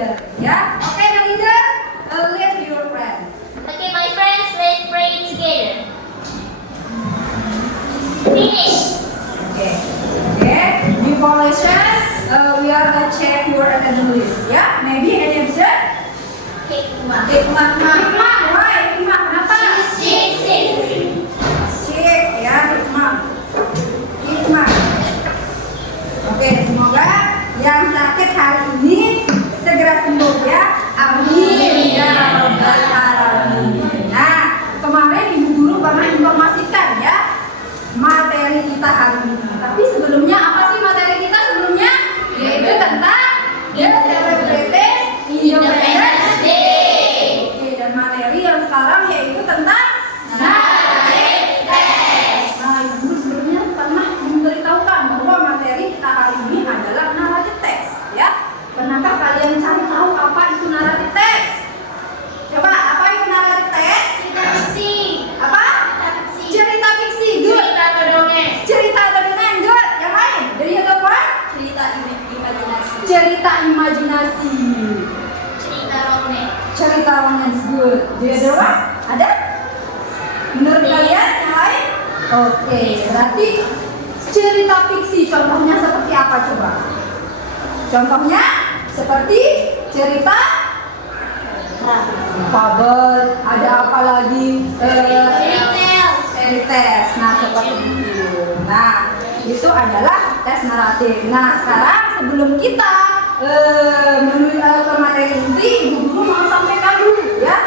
together. Ya, oke, Nalida, lead your friend. Okay, my friends, let's pray together. Finish. Okay. Before lesson, we are gonna check your attendance list. Ya, maybe any absent? Hikmah. Hikmah, why? Hikmah, kenapa? Sick. Sick, ya, hikmah. Oke, semoga yang sakit hari ini segera sembuh ya. Amin ya rabbal alamin. Nah, kemarin Ibu Guru pernah informasikan ya materi kita hari ini. Tapi sebelumnya apa sih materi kita sebelumnya? Yaitu tentang The Celebrated Independence Day. Oke, dan materi yang sekarang yaitu tentang narrative text. Nah, Ibu Guru sebelumnya pernah memberitahukan bahwa materi kita hari ini adalah narrative text ya. Pernahkah kalian cari tahu apa itu narrative text? Coba, apa itu narrative text? Cerita fiksi. Apa? Cerita fiksi. Good. Cerita atau dongeng. Cerita atau dongeng. Good. Yang lain? Dari yang apa? Cerita imajinasi. Cerita imajinasi. Cerita romance. Cerita romance. Good. Jadi ada apa? Ada? Menurut kalian yang lain? Oke, berarti cerita fiksi contohnya seperti apa coba? Contohnya seperti cerita fabel, ada apa lagi? Fairy tale. Nah, seperti itu. Nah, itu adalah tes naratif. Nah, sekarang sebelum kita menuju ke materi inti, Ibu Guru mau sampaikan dulu ya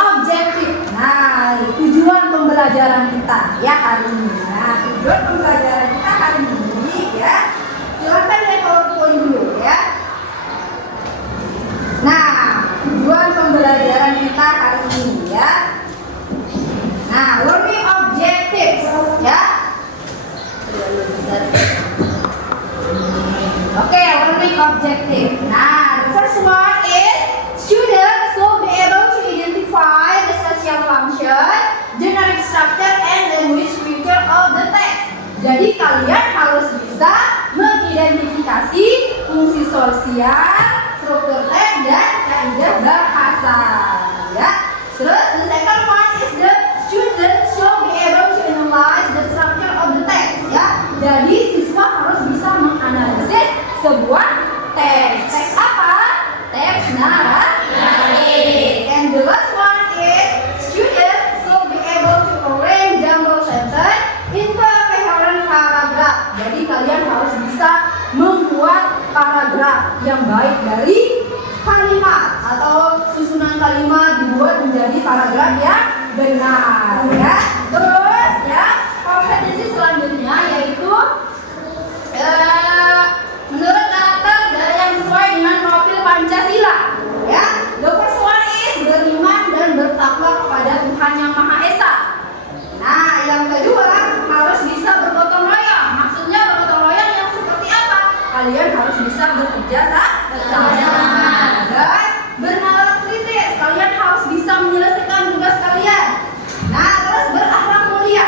objektif. Nah, tujuan pembelajaran kita ya hari ini. Nah, tujuan pembelajaran kita hari ini ya. Silakan lihat PowerPoint dulu ya. Nah, tujuan pembelajaran kita hari ini ya. Nah, learning objectives ya. Oke, learning objective. Nah, the first one is students will be able to identify the social function, generic structure, and language feature of the text. Jadi kalian harus bisa mengidentifikasi fungsi sosial, struktur teks, dan kaidah bahasa. Ya. Terus the second one is the students should be able to analyze the structure of the text. Ya. Jadi siswa harus bisa menganalisis sebuah teks. Teks apa? Teks naratif. And the last one is students should be able to arrange jumble sentence into a coherent paragraph. Jadi kalian harus bisa membuat paragraf yang baik dari kalimat atau susunan kalimat dibuat menjadi paragraf yang benar ya. Terus ya, kompetensi selanjutnya yaitu menurut karakter yang sesuai dengan profil Pancasila ya. The first one is beriman dan bertakwa kepada Tuhan Yang Maha Esa. Nah, yang kedua harus bisa bergotong royong. Maksudnya bergotong royong yang seperti apa? Kalian harus bisa bekerja bersama dan bernalar kritis. Kalian harus bisa menyelesaikan tugas kalian. Nah, terus berakhlak mulia.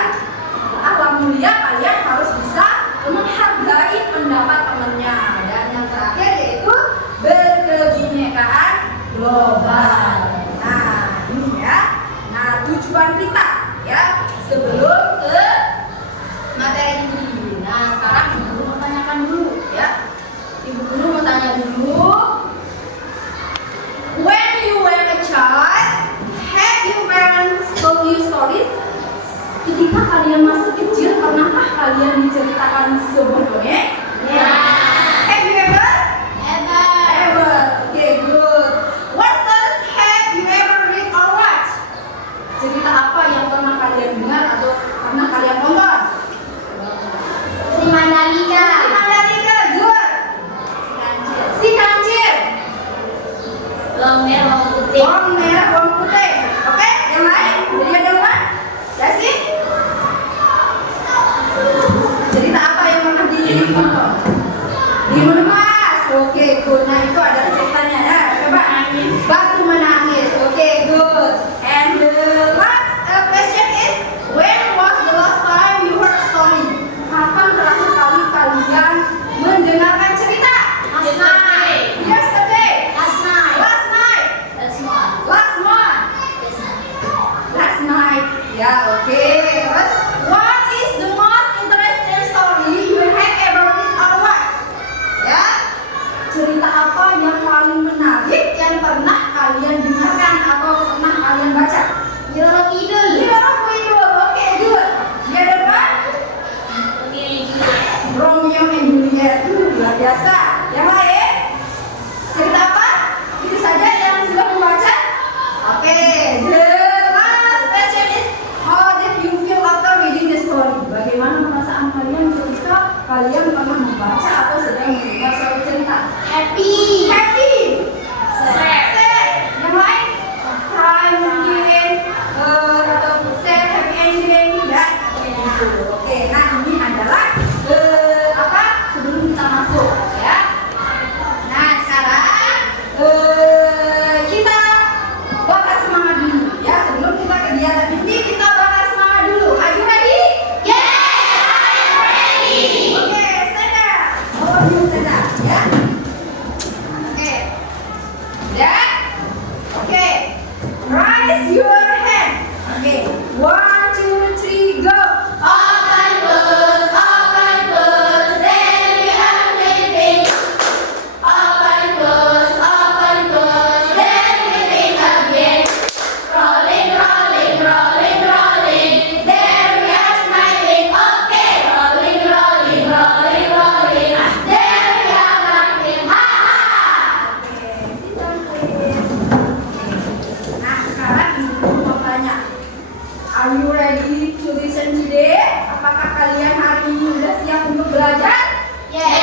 Akhlak mulia kalian harus bisa menghargai pendapat temannya. Dan yang terakhir yaitu berkebinekaan global. Nah, ini ya. Nah, tujuan kita ya sebelum ke materi ini. Nah, sekarang Ibu Guru mau tanyakan dulu ya. Ibu Guru mau tanya dulu. When you were a child, have your parents told you stories? Ketika kalian masih kecil, pernahkah kalian diceritakan sebuah dongeng? Ya. Have you ever? Ever. Ever. Okay, good. What stories have you ever read or watch? Cerita apa yang pernah kalian dengar atau pernah kalian tonton? Si Mandalika. Si Mandalika, good. Si Kancil. Bawang merah, bawang putih. Bawang merah, bawang putih. Oke, yang lain? Jadi ada apa? Dasi? Cerita apa yang pernah ditonton? Di Mas. Oke, good. Nah, itu adalah ceritanya ya. Coba. Batu menangis. Oke, good. And the last question is, when was the last time you heard story? Kapan terakhir kali kalian mendengarkan cerita? Yesterday. Yesterday. Last biasa. Yang lain? Cerita apa? Itu saja yang sudah membaca? Oke, the last question is how did you feel after reading the story? Bagaimana perasaan kalian ketika kalian pernah membaca atau sedang mendengar suatu cerita? Happy. Happy. Sad. Sad. Yang lain? Cry mungkin atau sad, happy ending ya. Oke, nah ini adalah apa? Sebelum kita masuk ya. Nah sekarang kita bakar semangat dulu ya. Sebelum kita kegiatan ini kita bakar semangat dulu. Are you ready? Yes, I'm ready. Oke, stand up. All of you stand up ya. Oke. Ya. Oke. Raise your hand. Oke. 1, 2, 3, go. Open, close, then we are living. Open, close, then we think again. Rolling, rolling, rolling, rolling. There we are smiling. Okay, rolling, rolling, rolling, rolling. There we are laughing. Ha ha. Oke, sit down please. Nah, sekarang ibu mau tanya. Are you ready to listen today? Apakah kalian hari ini sudah siap untuk belajar? Yes.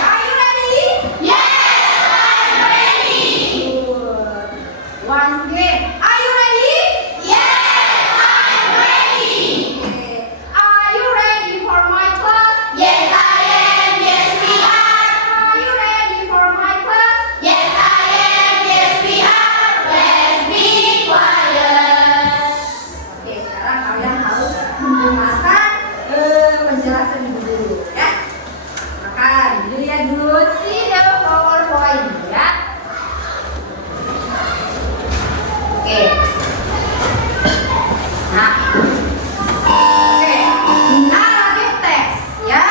Are you ready? Yes, I'm ready. Good. Once again, are you ready? Yes, I'm ready. Okay. Are you ready for my class? Yes, I am. Yes, we are. Are you ready for my class? Yes, I am. Yes, we are. Let's be quiet. Oke, sekarang kalian harus mendengarkan penjelasan ibu dulu ya. Makan, dilihat dulu see the PowerPoint ya. Oke. Nah. Oke, narrative text ya.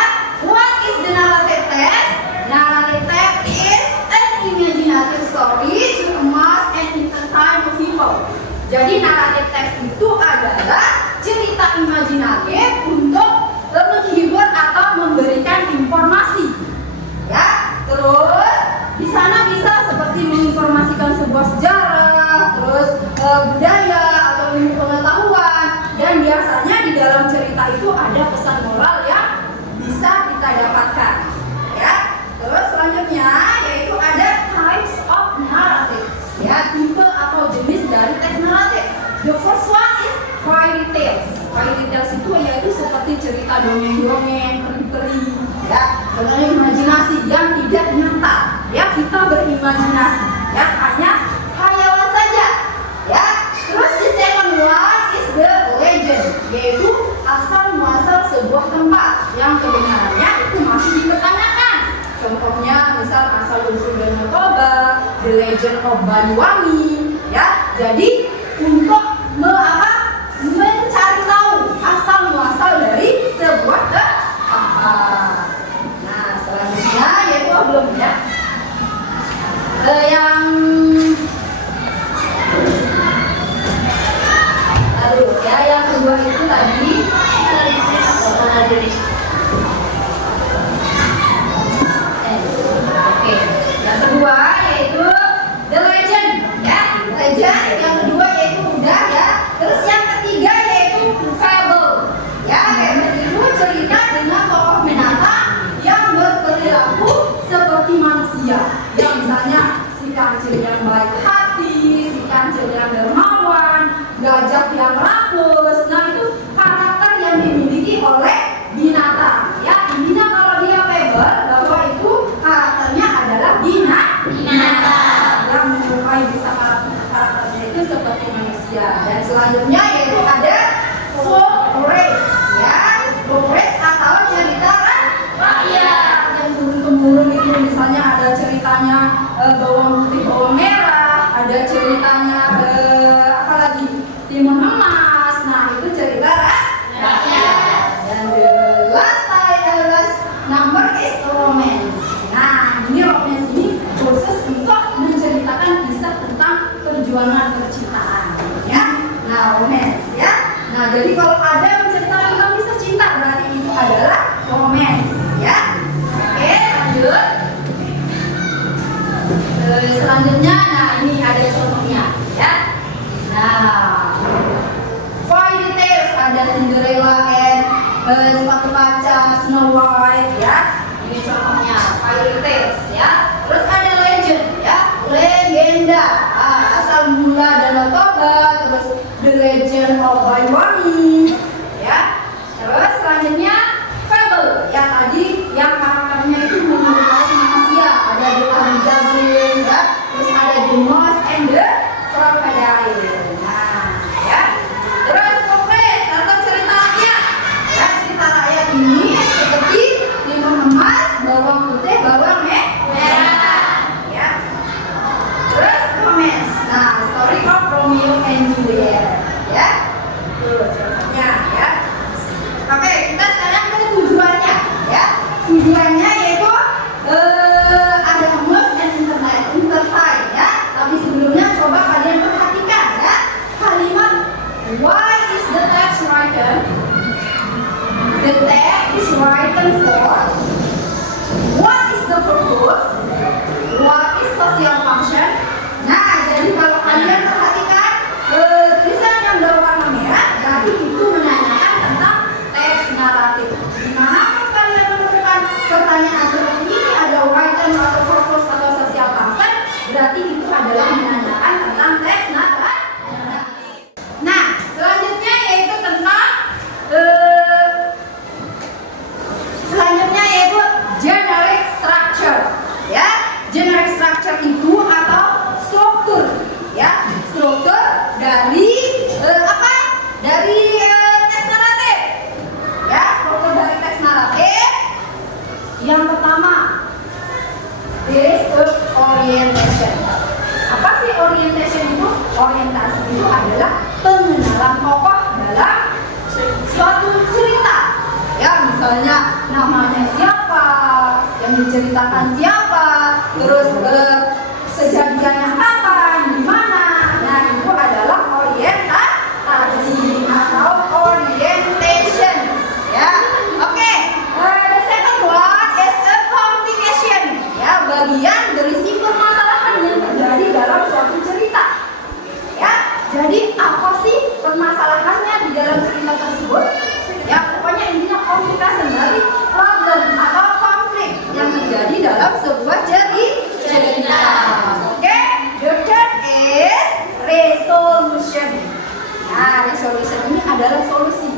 What is the narrative text? Narrative text is an imaginative story to amass and entertain people. Jadi narrative text itu adalah cerita imajinatif untuk menghibur atau memberikan informasi. Ya, terus di sana bisa seperti menginformasikan sebuah sejarah, terus budaya atau ilmu pengetahuan, dan biasanya di dalam cerita itu ada pesan moral yang bisa kita dapatkan. Ya, terus selanjutnya yaitu ada types of narrative. Ya, tipe atau jenis dari teks naratif. The first one is fairy tales. Fairy tales itu yaitu seperti cerita dongeng-dongeng, peri-peri, ya, contohnya imajinasi yang tidak nyata. Ya, kita berimajinasi, ya, hanya hayalan saja. Ya, terus the second one is the legend, yaitu asal muasal sebuah tempat yang kebenarannya itu masih dipertanyakan. Contohnya misal asal usul Danau Toba, The Legend of Banyuwangi, ya. Jadi untuk mencari tahu asal muasal dari sebuah tempat. Nah, selanjutnya yaitu belum ya. Yang kedua itu tadi Oke, yang kedua yaitu The Legend, ya, Legend. Yang kedua yaitu udah ya. Terus yang ketiga yaitu Fable, ya. Fable itu cerita dengan tokoh binatang yang berperilaku seperti manusia. Ya, misalnya si kancil yang baik hati, si kancil yang dermawan, gajah yang rakus. Nah, itu karakter yang dimiliki oleh binatang. Ya, intinya kalau dia Fable bahwa itu karakternya adalah binatang yang menyerupai bisa karakternya itu seperti manusia. Dan selanjutnya yaitu ada folk race, ya, folk race atau cerita rakyat yang turun-temurun itu. Misalnya ada ceritanya bawang putih bawang merah, ada ceritanya apa lagi, timun emas. Nah, itu cerita rakyat. Dan the last number is romance. Nah, ini romance ini khusus untuk menceritakan kisah tentang perjuangan percintaan, ya. Nah, romance tujuannya yaitu ada most and entertain ya. Tapi sebelumnya coba kalian perhatikan ya kalimat why is the text written? The text is written for what is the purpose? What is social function? Nah, jadi kalau kalian perhatikan tulisan yang berwarna merah, berarti itu menanyakan tentang teks naratif. Dimanapun kalian menemukan pertanyaan seperti ini, ada written atau purpose atau social function, berarti itu adalah menanyakan tentang teks naratif. Nah, selanjutnya yaitu tentang generic structure ya. Generic structure itu atau struktur ya, struktur dari apa? Dari teks naratif ya, struktur dari teks naratif. Yang pertama, is orientation. Apa sih orientation itu? Orientasi itu adalah pengenalan tokoh dalam suatu cerita ya, misalnya namanya siapa, yang diceritakan siapa, terus kejadiannya kapan, di mana. Nah, itu adalah orientasi atau orientation ya. Oke, the second one is a complication ya, bagian berisi permasalahan yang terjadi dalam suatu cerita ya. Jadi apa sih permasalahannya di dalam cerita tersebut? Ya, pokoknya intinya komplikasi dari problem atau konflik yang terjadi dalam sebuah cerita. Oke, the third is resolution. Nah, resolution ini adalah solusi.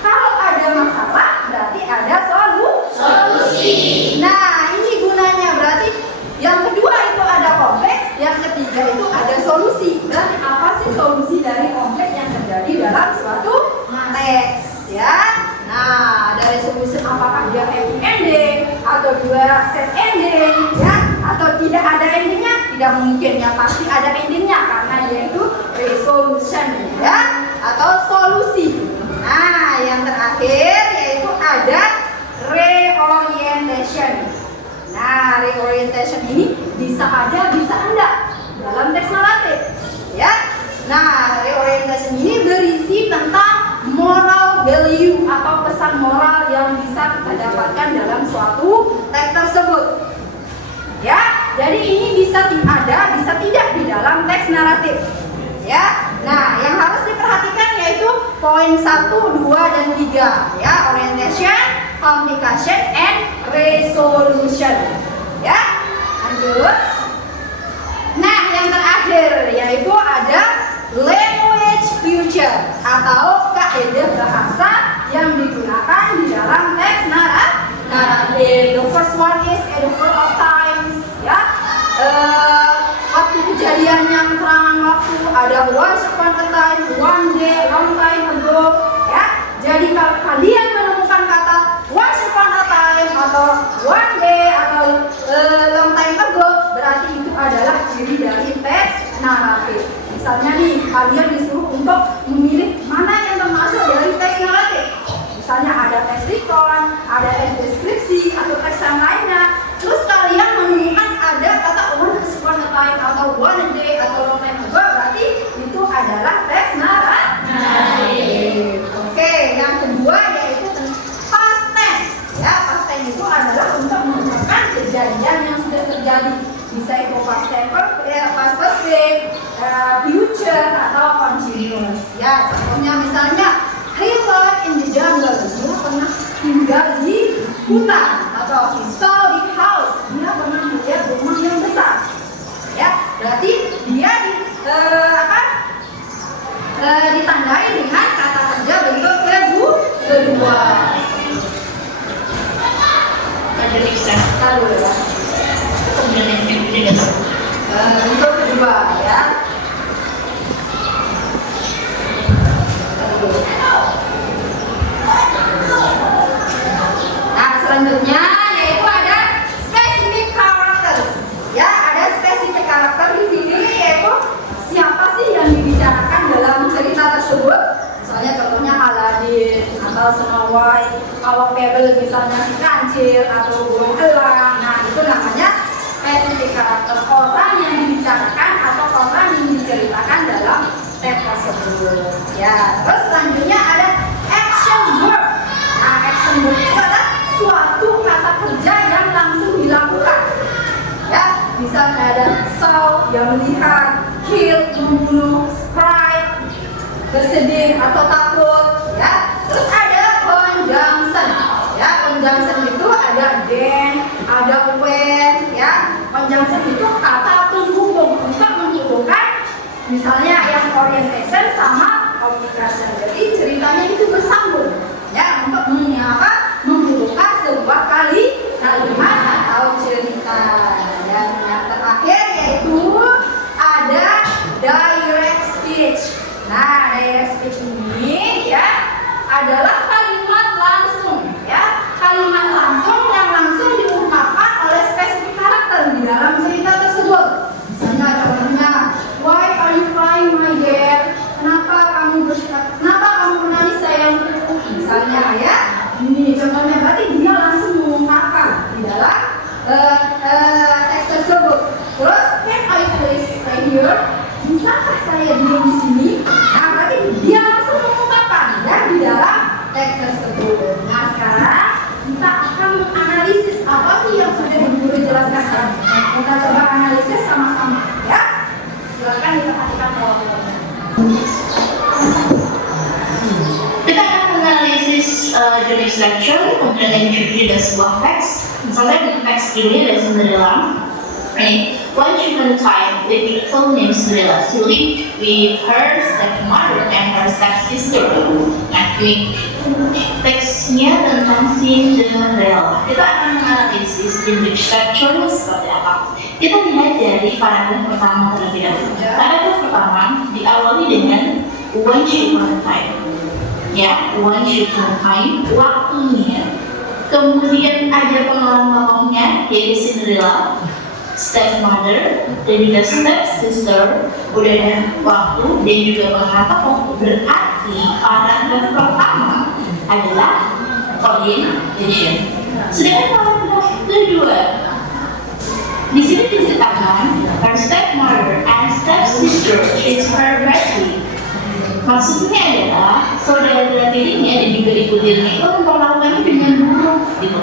Kalau ada masalah, berarti ada solusi. Nah, ini gunanya berarti yang kedua itu ada konflik, yang ketiga itu ada solusi. Berarti apa sih solusi dari konflik yang terjadi dalam suatu teks? Ya, nah dari solusi apakah dia happy ending atau dua sad ending ya, atau tidak ada endingnya? Tidak mungkin ya, pasti ada endingnya karena yaitu resolution ya, atau solusi. Nah, yang terakhir yaitu ada reorientation. Nah, reorientation ini bisa ada, bisa enggak dalam teks naratif ya. Nah, reorientation ini berisi tentang moral value atau pesan moral yang bisa kita dapatkan dalam suatu teks tersebut ya. Jadi ini bisa ada, bisa tidak di dalam teks naratif ya. Nah, yang harus diperhatikan yaitu poin 1, 2, dan 3 ya, orientation, communication, and resolution ya. Lanjut. Nah, yang terakhir yaitu ada language feature atau kaidah bahasa yang digunakan di dalam teks naratif. The first one is a number of times ya. Waktu kejadiannya, keterangan waktu, ada once upon a time, one day, long time ago ya. Jadi kalau kalian menemukan kata once upon a time atau one day atau long time ago, berarti itu adalah ciri dari teks naratif. Misalnya nih, kalian disuruh untuk memilih mana yang termasuk dari teks naratif. Misalnya ada teks recon, ada teks deskripsi, atau teks yang lainnya. Terus kalian menemukan ada kata once upon a time atau one day atau long time ago, berarti itu adalah teks naratif. Oke, yang kedua yaitu past tense. Ya, past tense itu adalah untuk menunjukkan kejadian yang sudah terjadi. Bisa itu past perfect, future atau continuous. Ya, contohnya misalnya he lived in the jungle. Dia pernah tinggal di hutan. Atau he saw big house. Dia pernah melihat rumah yang besar. Ya, berarti dia ditandai dengan kata kerja bentuk kedua. Bentuk kedua ya. Nah, selanjutnya yaitu ada specific characters. Ya, ada specific karakter di sini yaitu siapa sih yang dibicarakan dalam cerita tersebut. Misalnya contohnya Aladdin atau Snow White Kalau variabel misalnya si kancil atau burung elang, nah itu namanya spesifik karakter orang yang dibicarakan atau orang yang diceritakan dalam teks tersebut. Ya, terus selanjutnya ada action verb. Nah, action verb itu adalah suatu kata kerja yang langsung dilakukan. Ya, misalnya ada saw yang melihat, kill membunuh, sprite bersedih atau takut. Ya, terus ada conjunction. Ya, conjunction itu ada then, ada when. Ya, conjunction itu kata penghubung untuk menghubungkan misalnya yang orientation sama communication. Jadi ceritanya itu bersambung. Ya, untuk menghubungkan sebuah kalimat atau cerita. Dan yang terakhir yaitu ada direct speech. Nah, direct speech ini ya adalah kalimat langsung, ya kalimat langsung yang langsung diungkapkan oleh spesifik karakter di dalam cerita tersebut. Misalnya contohnya, why are you crying my dear? Kenapa kamu menangis sayangku? Misalnya ya, ini contohnya berarti dia langsung mengungkapkan di dalam teks tersebut. Terus, can I please stay here? Bisakah saya duduk di sini? Nah, berarti dia langsung mengungkapkan ya di dalam teks tersebut. Nah, sekarang kita akan menganalisis apa sih yang sudah Ibu Guru jelaskan. Kita coba analisis sama-sama ya. Silakan diperhatikan pola-polanya. Kita akan menganalisis jenis lecture kemudian introduksi dari sebuah teks. Misalnya di teks ini ada Cinderella. Right? One human time with beautiful named Cinderella to live with her stepmother and her stepsister. Nah, ini teksnya tentang Cinderella. Kita akan menganalisis jenis lecture seperti apa. Kita lihat dari paragraf pertama terlebih dahulu. Paragraf pertama diawali dengan one human time. Ya, one human time, waktunya. Kemudian ada pengenalan tokohnya, yaitu Cinderella, stepmother, dan juga stepsister. Udah ada waktu dan juga pengenalan tokoh. Berarti paragraf pertama adalah orientation. Sedangkan paragraf kedua, di sini diceritakan her stepmother and stepsister treats her badly. Maksudnya adalah saudara tirinya dan juga ibu tirinya itu memperlakukannya dengan buruk gitu.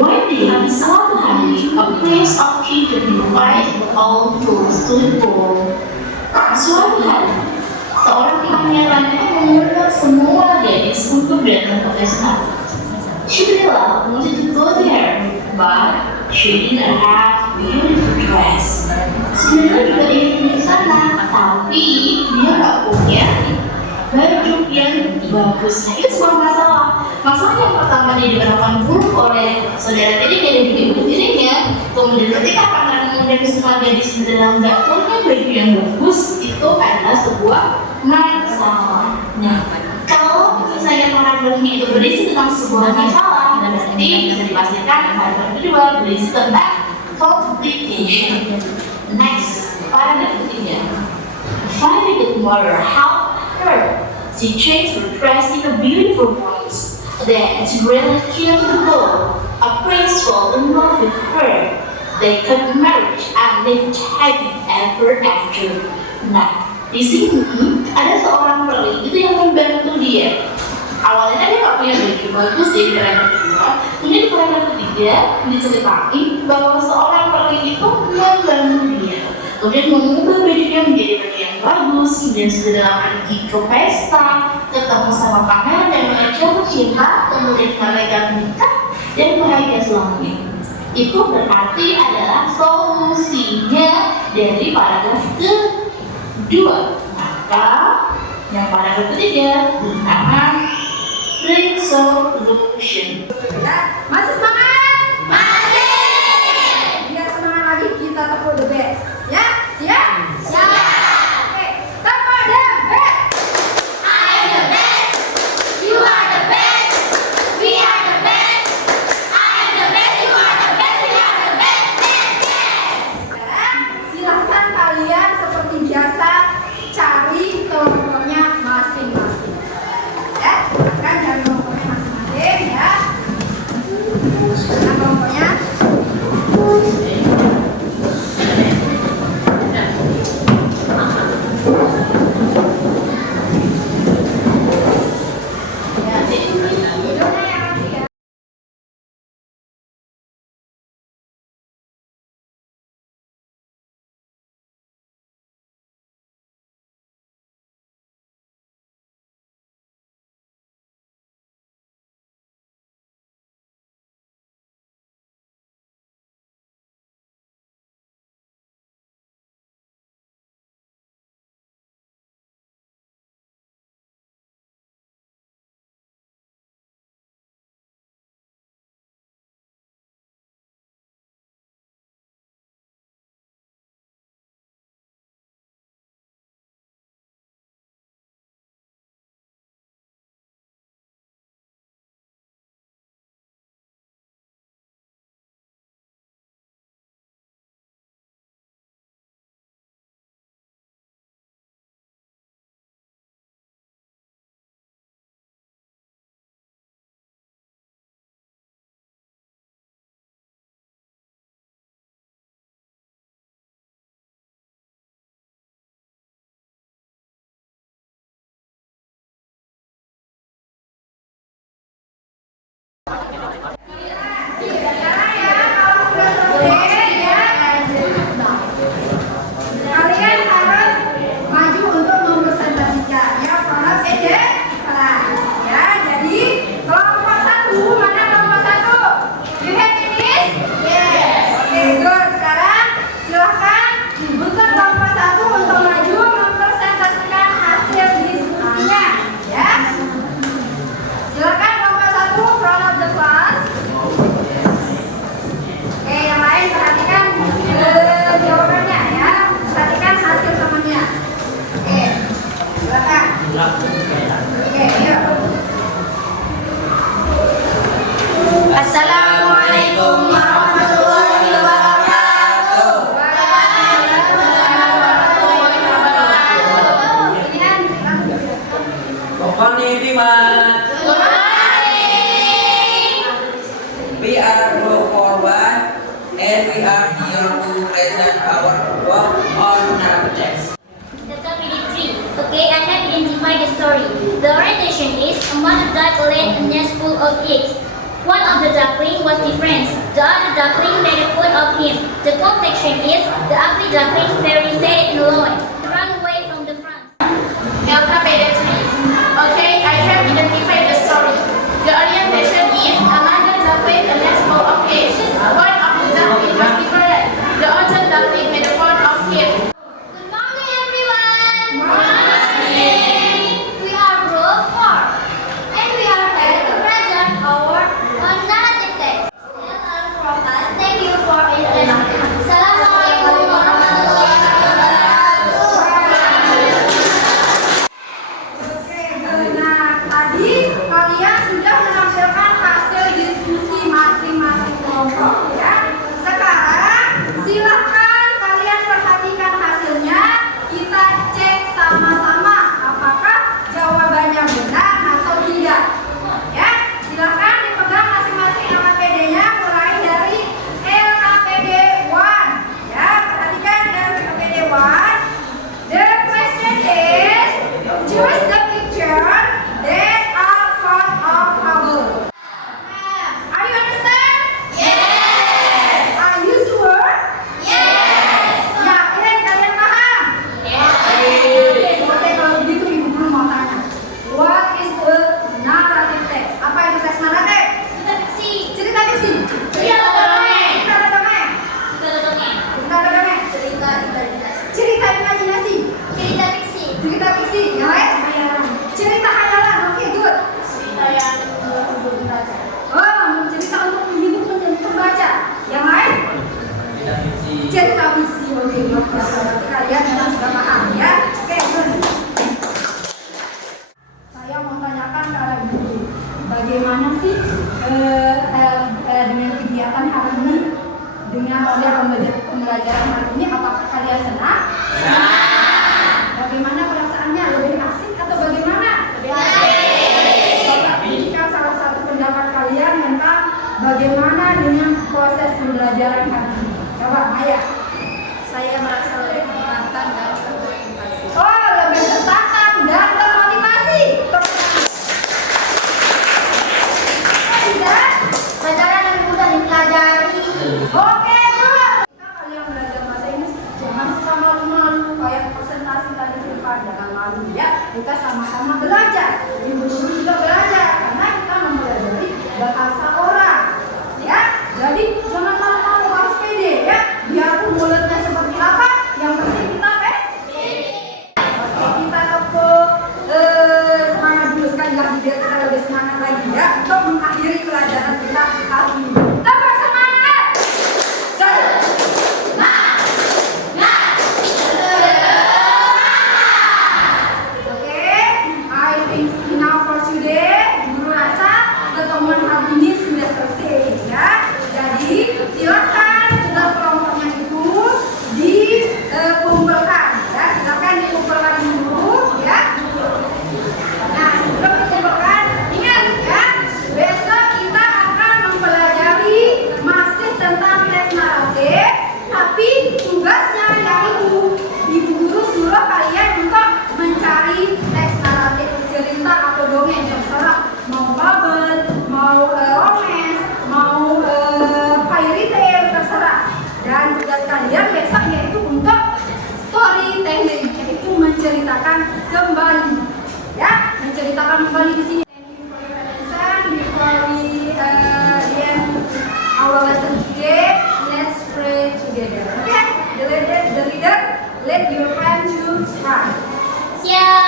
One day, suatu hari, a prince of kingdom invited all fools to the ball. Suatu hari, seorang pangeran itu mengundang semua gadis untuk datang ke pesta. Cinderella wanted to go there, but she didn't have beautiful dress. Cinderella juga ingin ke sana, tapi dia nggak punya baju yang bagus. Nah, itu semua masalah. Masalah yang pertama dia diperlakukan buruk oleh saudara tirinya dan juga ibu tirinya. Kemudian ketika pangeran mengundang semua gadis Cinderella nggak punya baju yang bagus, itu adalah sebuah masalah. Nah, kalau misalnya paragrafnya itu berisi tentang sebuah masalah, berarti bisa dipastikan paragraf kedua berisi tentang complication. Next, paragraf ketiga. Finding the mother helped her. She changed her dress in a beautiful voice. Then Cinderella killed the girl. A prince fell in love with her. They got married and lived happy ever after. Nah, di sini ada seorang peri itu yang membantu dia. Awalnya dia nggak punya baju bagus ya di paragraf kedua. Kemudian di paragraf ketiga diceritain bahwa seorang peri itu membantu dia. Kemudian mengubah bajunya menjadi baju yang bagus. Kemudian Cinderella pergi ke pesta, ketemu sama pangeran dan mengajar cinta. Kemudian mereka menikah dan bahagia selamanya. Itu berarti adalah solusinya dari paragraf kedua. Maka yang paragraf ketiga bernama resolution. Masih semangat? Masih. Biar semangat lagi kita tepuk the best. Ya, siap? Siap. Oke, tepuk the best. I am the best. You are the best. We are the best. I am the best. You are the best. We are the best. Sekarang silahkan kalian seperti biasa cari kelompoknya masing-masing. Ya, silahkan cari kelompoknya masing-masing ya. are Group 41 and we are here to present our work on narrative text. The topic is 3. Okay, I have identified the story. The orientation is a mother duck laid a nest full of eggs. One of the duckling was different. The other duckling made fun of him. The context is the ugly duckling very sad and alone. Run away from the front. Topic 3. Okay, I have identified the story. The orientation is a mother duckling a nest full of eggs. One of the duckling was different. The other duckling made fun of him. Good morning, everyone. Morning. We are group 4, and we are here to present our narrative text. From us, thank you for listening. Assalamualaikum warahmatullahi wabarakatuh. Oke, nah tadi kalian sudah menampilkan hasil diskusi masing-masing kelompok ya. Sekarang silakan kalian perhatikan hasilnya. Kita cek sama-sama apakah jawabannya benar atau tidak. Ya, silakan dipegang masing-masing LKPD-nya mulai dari LKPD 1. Ya, perhatikan LKPD 1. The question is, choose the picture that are found of Hubble. Are you understand? Yes. Are you sure? Yes. Yakin kalian paham? Yes. Oke, kalau begitu ibu guru mau tanya. What is the narrative text? Apa itu teks naratif? Kita fiksi. Cerita fiksi. Cerita dongeng. Cerita dongeng. Kita dongeng. Cerita dongeng. Cerita imajinasi. Cerita imajinasi. Cerita fiksi. Cerita fiksi. Yang lain? Cerita hayalan. Oke, good. Cerita yang Oh, cerita untuk menghibur menjadi pembaca. Yang lain? Cerita fiksi. Oke, luar biasa. Berarti kalian memang sudah paham ya. Oke, good. Saya mau tanyakan ke kalian dulu. Bagaimana sih dengan kegiatan hari ini? Dengan model pembelajaran hari ini, apakah kalian senang? Bagaimana perasaannya? Lebih asik atau bagaimana? Berikan salah satu pendapat kalian tentang bagaimana dengan proses pembelajaran hari ini. Coba, Maya. saya merasa lebih menyenangkan dan termotivasi. Oh, lebih tertantang dan termotivasi. Tidak? Pelajaran lebih mudah dipelajari. Oke, good. Kalian belajar bahasa Inggris jangan suka malu-malu kayak presentasi tadi di depan, jangan malu ya. Kita sama-sama belajar. Ibu guru juga belajar karena kita mempelajari bahasa orang. Ya, jadi jangan malu-malu, harus pede ya. Biarpun mulutnya seperti apa, yang penting kita pede. Oke, kita tepuk semangat dulu sekali lagi biar kita lebih semangat lagi ya untuk mengakhiri pelajaran kita hari ini. Tepuk semangat. Oke, I think enough for today. Guru rasa pertemuan hari ini sudah selesai ya. Jadi silakan tugas kelompoknya itu dikumpulkan ya. Silakan dikumpulkan dulu ya. Nah, sebelum dikumpulkan, ingat ya, besok kita akan mempelajari masih tentang teks naratif, tapi tugasnya yaitu ibu guru suruh kalian untuk mencari teks naratif cerita atau dongeng, terserah mau fabel, mau romance, mau fairy tale, terserah. Dan tugas kalian besok yaitu untuk storytelling, yaitu menceritakan kembali, ya, menceritakan kembali di sini. Before we end our lesson today, let's pray together. Okay, the leader, let your friend to try. Siap.